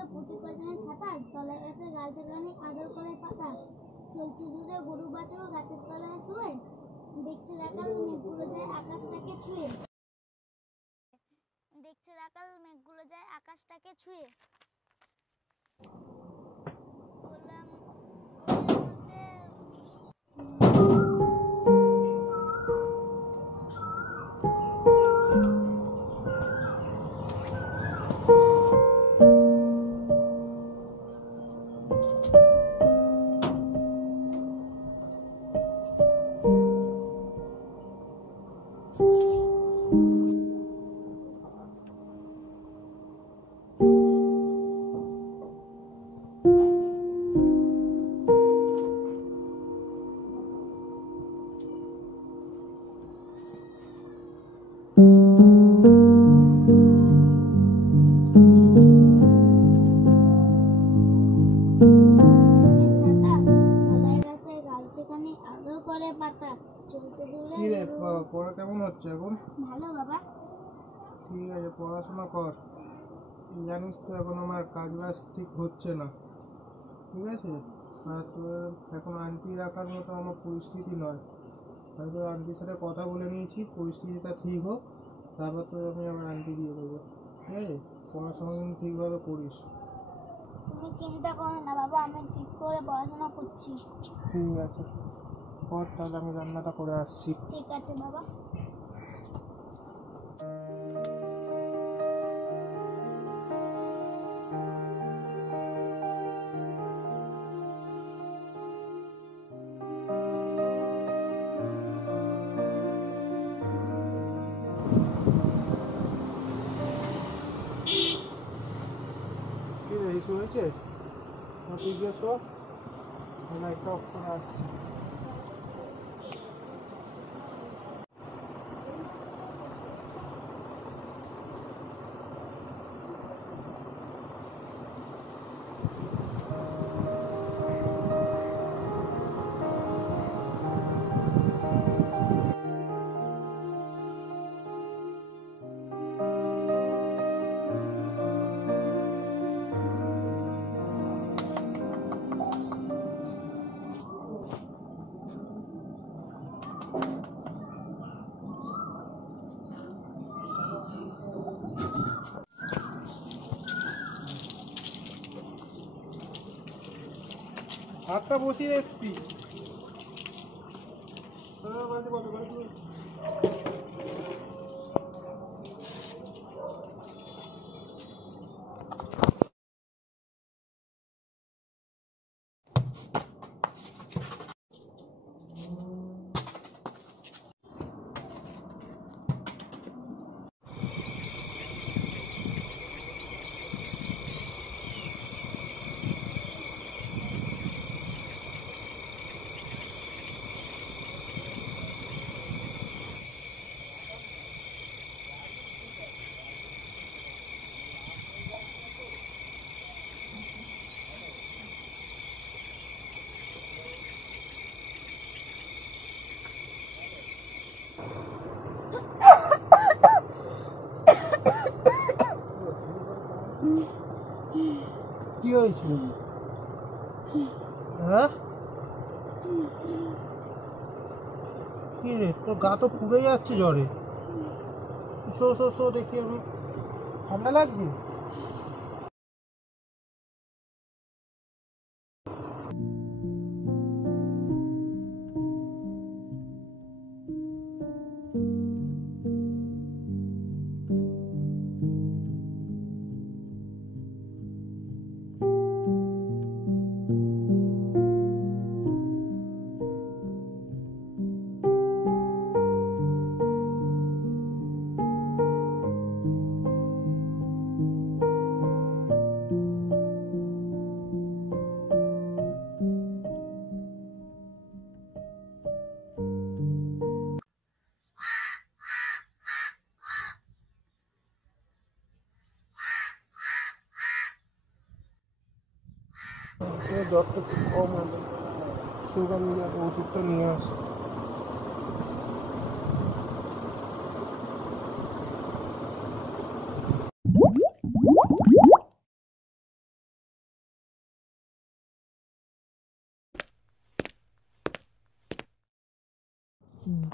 তো প্রতি কয়জনের ছাতা, তলায় গাছে গালচে প্রাণী আদর করে পাতা, চলছে দূরে গরু বাছুর গাছের তলায় শুয়ে, দেখছে রাখাল মেঘগুলো যায় আকাশটাকে ছুঁয়ে, দেখছে রাখাল মেঘগুলো যায় আকাশটাকে ছুঁয়ে। বললাম পড়া কেমন হচ্ছে এখন? ভালো বাবা। ঠিক আছে, পড়াশোনা কর। জানিস তো এখন আমার কাজ বাজ ঠিক হচ্ছে না, ঠিক আছে? আর তোর এখন আন্টি রাখার মতো আমার পরিস্থিতি নয়। হয়তো আন্টির সাথে কথা বলে নিয়েছি, পরিস্থিতিটা ঠিক হোক তারপর তোর আমি আবার আন্টি দিয়ে দেবো, ঠিক আছে? পড়াশোনা কিন্তু ঠিকভাবে করিস। তুমি চিন্তা করো না বাবা, আমি ঠিক করে পড়াশোনা করছি। ঠিক আছে, পর তাহলে আমি রান্নাটা করে আসছি। ঠিক আছে বাবা। কি রে, ইস্যু হয়েছে? জিজ্ঞেস কর, লাইটটা অফ করে আসছি। হাতটা বসিয়ে এসছি। কি হয়েছিল? হ্যাঁ, কি রে, তোর গা তো পুড়ে যাচ্ছে জ্বরে। শো দেখি আমি, ঠান্ডা লাগবে? জ্বরটা খুব কম আছে, সুগার ওষুধটা নিয়ে আসি।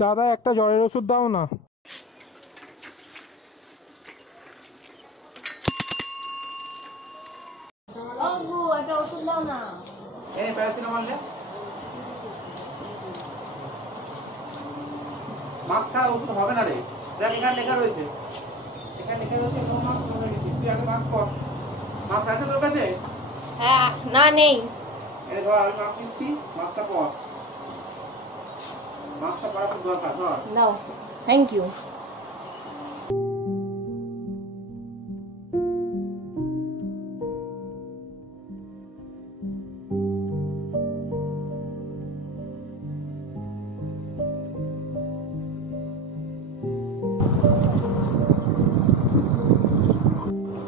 দাদা একটা জ্বরের ওষুধ দাও না। একটা ওষুধ দাও না। এই প্যারাসিটামল নে। মাস্ক ছাড়া ওষুধ হবে না রে। দেখ এখানে লেখা রয়েছে, এখানে লেখা রয়েছে নো মাস্ক নো মেডিসিন। তুই আগে মাস্ক পর। মাস্ক আছে তোর কাছে? হ্যাঁ, না নেই। এই ধর আমি মাস্ক দিচ্ছি, মাস্কটা পর। মাস্কটা পরা খুব দরকার, ধর। নাও, থ্যাংক ইউ।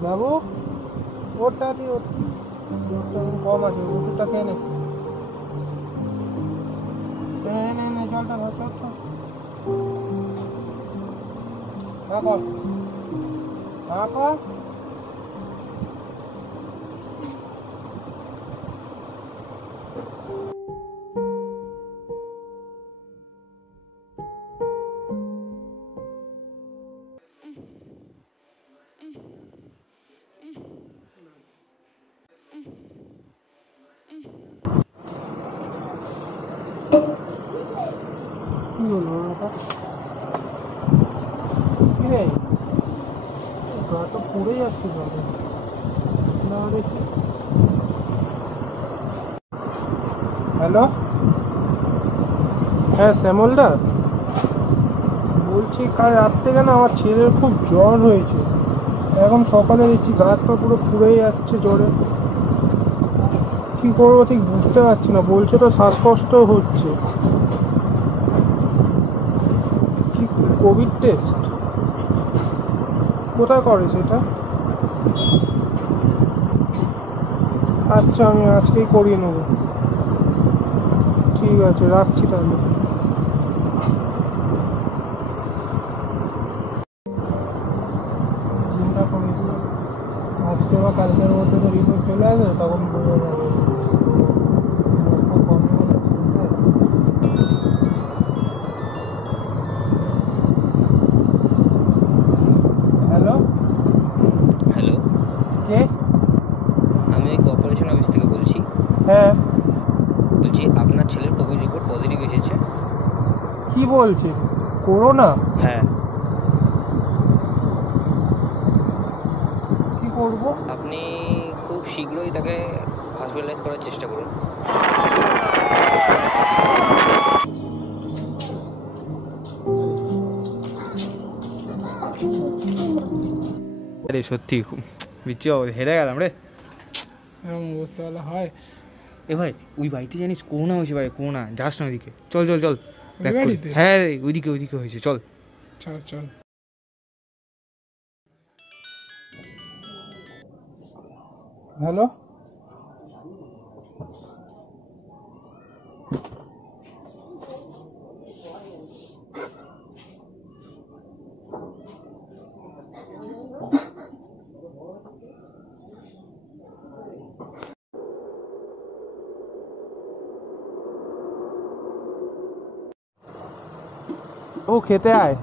বাবু ওটা দিয়ে ওটা কম আছে, ওষুধটা খেয়ে নে। নে জলটা ধর চল চল। হ্যাঁ কর, হ্যাঁ কর। কি হলো ওটা? কি রে, গা তো পুড়ে যাচ্ছে জলে। না দেখি। হ্যালো, হ্যাঁ শ্যামলদা বলছি, কাল রাত থেকে না আমার ছেলের খুব জ্বর হয়েছে। এখন সকালে দেখছি গা হাত পা পুরো পুড়ে যাচ্ছে জ্বরে। কি করবো ঠিক বুঝতে পারছি না, বলছে তো শ্বাসকষ্ট হচ্ছে। কি কোভিড টেস্ট কোথায় করে সেটা? আচ্ছা আমি আজকেই করিয়ে নেবো। ঠিক আছে, রাখছি তাহলে। চিন্তা করিস না, আজকে বা কালকের মধ্যে তো রিপোর্ট চলে আসবে, তখন বোঝা যাবে। হ্যালো, হ্যালো, কে? আমি ওই কর্পোরেশন অফিস থেকে বলছি। হ্যাঁ, বলছি আপনার ছেলের কোভিড রিপোর্ট পজিটিভ এসেছে। কি বলছে? করোনা? হ্যাঁ, কি করব? আপনি খুব শীঘ্রই তাকে হসপিটালাইজ করার চেষ্টা করুন। আরে সত্যি খুব বিচ্ছু হেরে গেলাম রে। এরকম অবস্থা হলে হয়? এ ভাই ওই বাড়িতে জানিস করোনা হয়েছে ভাই, করোনা, যাস না ওইদিকে, চল চল চল। ওই বাড়িতে? হ্যাঁ রে, ওইদিকে ওইদিকে হয়েছে, চল। চল চল। হ্যালো, ও খেতে আয়।